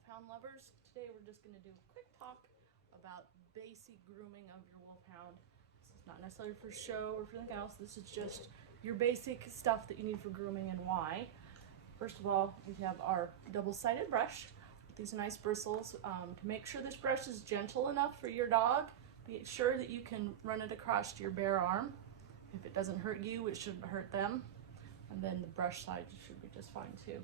Wolfhound lovers. Today we're just going to do a quick talk about basic grooming of your Wolfhound. This is not necessarily for show or for anything else. This is just your basic stuff that you need for grooming and why. First of all, we have our double-sided brush with these nice bristles. To make sure this brush is gentle enough for your dog, be sure that you can run it across your bare arm. If it doesn't hurt you, it shouldn't hurt them. And then the brush side should be just fine too.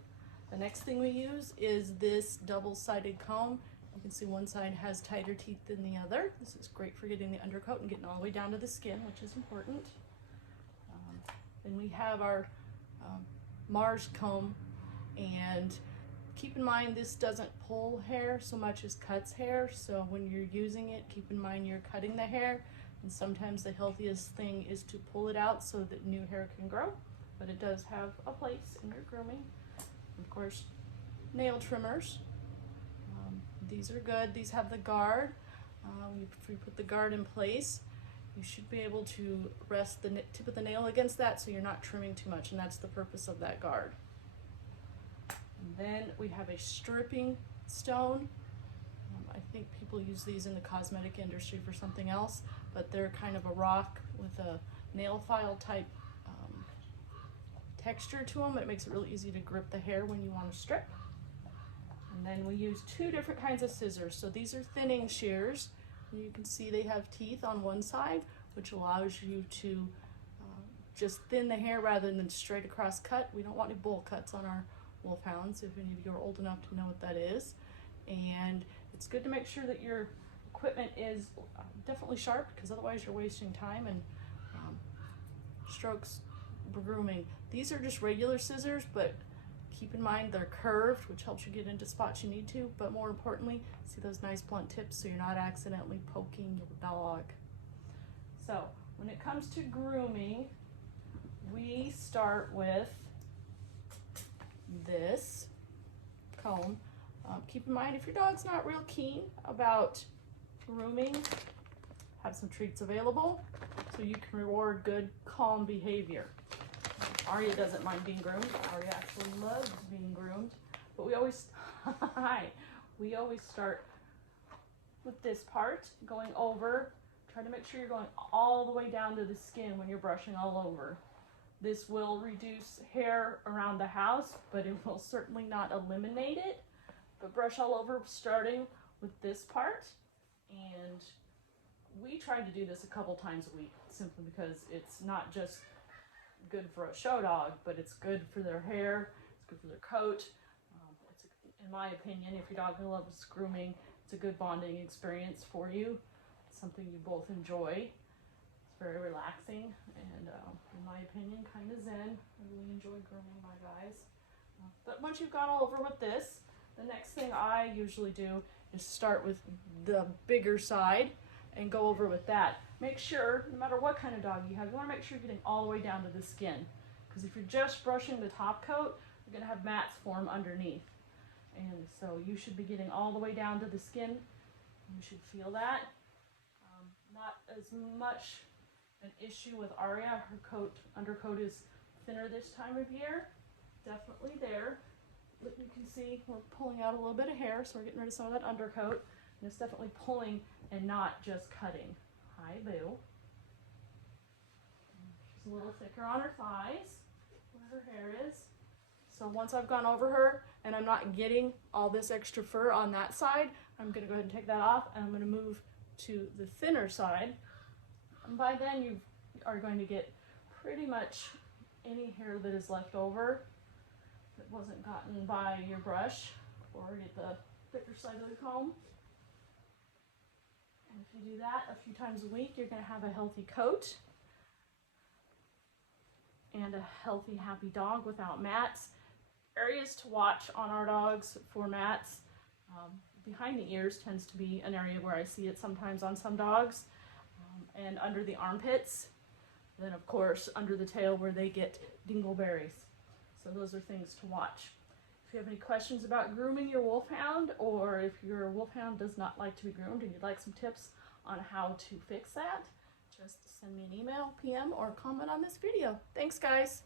The next thing we use is this double-sided comb. You can see one side has tighter teeth than the other. This is great for getting the undercoat and getting all the way down to the skin, which is important. Then we have our Mars comb, and keep in mind this doesn't pull hair so much as cuts hair, so when you're using it, keep in mind you're cutting the hair, and sometimes the healthiest thing is to pull it out so that new hair can grow, but it does have a place in your grooming. Of course, nail trimmers. These are good. These have the guard. If we put the guard in place, you should be able to rest the tip of the nail against that so you're not trimming too much, and that's the purpose of that guard. And then we have a stripping stone. I think people use these in the cosmetic industry for something else, but they're kind of a rock with a nail file type texture to them. It makes it really easy to grip the hair when you want to strip. And then we use two different kinds of scissors. So these are thinning shears. You can see they have teeth on one side, which allows you to just thin the hair rather than straight across cut. We don't want any bowl cuts on our Wolfhounds, if any of you are old enough to know what that is. And it's good to make sure that your equipment is definitely sharp, because otherwise you're wasting time and strokes grooming. These are just regular scissors, but keep in mind they're curved, which helps you get into spots you need to, but more importantly, see those nice blunt tips so you're not accidentally poking your dog. So when it comes to grooming, we start with this comb. Keep in mind, if your dog's not real keen about grooming, have some treats available so you can reward good, calm behavior. Aria doesn't mind being groomed. Aria actually loves being groomed. But we always start with this part, going over. Try to make sure you're going all the way down to the skin when you're brushing all over. This will reduce hair around the house, but it will certainly not eliminate it. But brush all over, starting with this part. And we try to do this a couple times a week, simply because it's not just good for a show dog, but it's good for their hair, it's good for their coat. In my opinion, if your dog loves grooming, it's a good bonding experience for you. It's something you both enjoy. It's very relaxing, and in my opinion, kind of zen. I really enjoy grooming my guys. But once you've gone all over with this, the next thing I usually do is start with the bigger side and go over with that. Make sure, no matter what kind of dog you have, you want to make sure you're getting all the way down to the skin. Because if you're just brushing the top coat, you're going to have mats form underneath. And so you should be getting all the way down to the skin. You should feel that. Not as much an issue with Aria. Her undercoat is thinner this time of year. Definitely there. But you can see we're pulling out a little bit of hair, so we're getting rid of some of that undercoat. And it's definitely pulling and not just cutting. Hi, Boo. She's a little thicker on her thighs, where her hair is. So once I've gone over her and I'm not getting all this extra fur on that side, I'm going to go ahead and take that off, and I'm going to move to the thinner side. And by then you are going to get pretty much any hair that is left over that wasn't gotten by your brush, or get the thicker side of the comb. And if you do that a few times a week, you're going to have a healthy coat and a healthy, happy dog without mats. Areas to watch on our dogs for mats. Behind the ears tends to be an area where I see it sometimes on some dogs, and under the armpits. Then of course under the tail where they get dingleberries. So those are things to watch. If you have any questions about grooming your Wolfhound, or if your Wolfhound does not like to be groomed and you'd like some tips on how to fix that, just send me an email, PM, or comment on this video. Thanks, guys.